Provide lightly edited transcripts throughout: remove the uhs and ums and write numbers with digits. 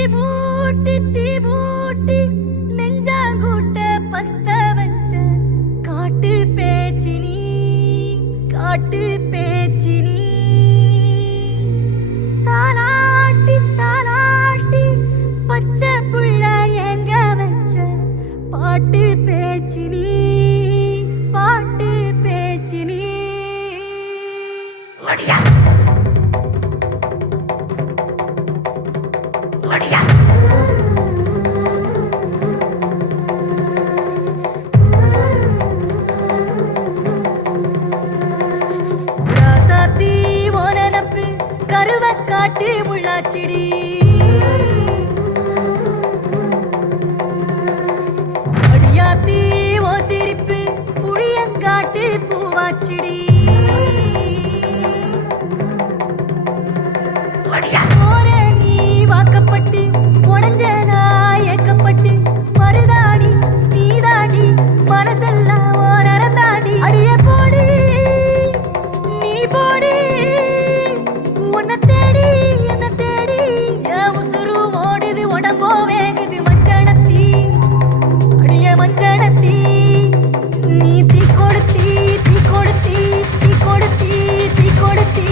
தீ மூட்டி நெஞ்சாங்கூட்ட பத்த வச்ச காட்டு பேச்சினி காட்டு பேச்சினி தாலாட்டி தாலாட்டி பச்சை புள்ள எங்க வச்ச பாட்டு பேச்சினி பாட்டு பேச்சினி ஒடியா ஒடியா ராசாத்தி ஓனனப்பு கருவக்காட்டு முள்ளாச்சிடி அடியாத்தி ஓ சிரிப்பு புளியங்காட்டு பூவாச்சிடி வாக்கப்பட்டு உடஞ்சனா ஏக்கப்பட்டு மருதாணி நீதாடி மனசெல்லாம் ஓரந்தாடி அடிய போடி நீ போடி உன்னை தேடி என்ன தேடி என் உசுரு ஓடுது உடம்போ வேகுது மஞ்சனத்தி அடிய மஞ்சனத்தி நீ தீ கொடுத்தி தீ கொடுத்தி தீ கொடுத்தி தீ கொடுத்தி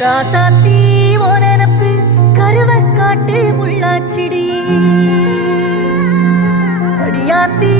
ராசாத்தி ஓனனப்பு கருவக்காட்டு முள்ளாச்சிடி அடியாத்தி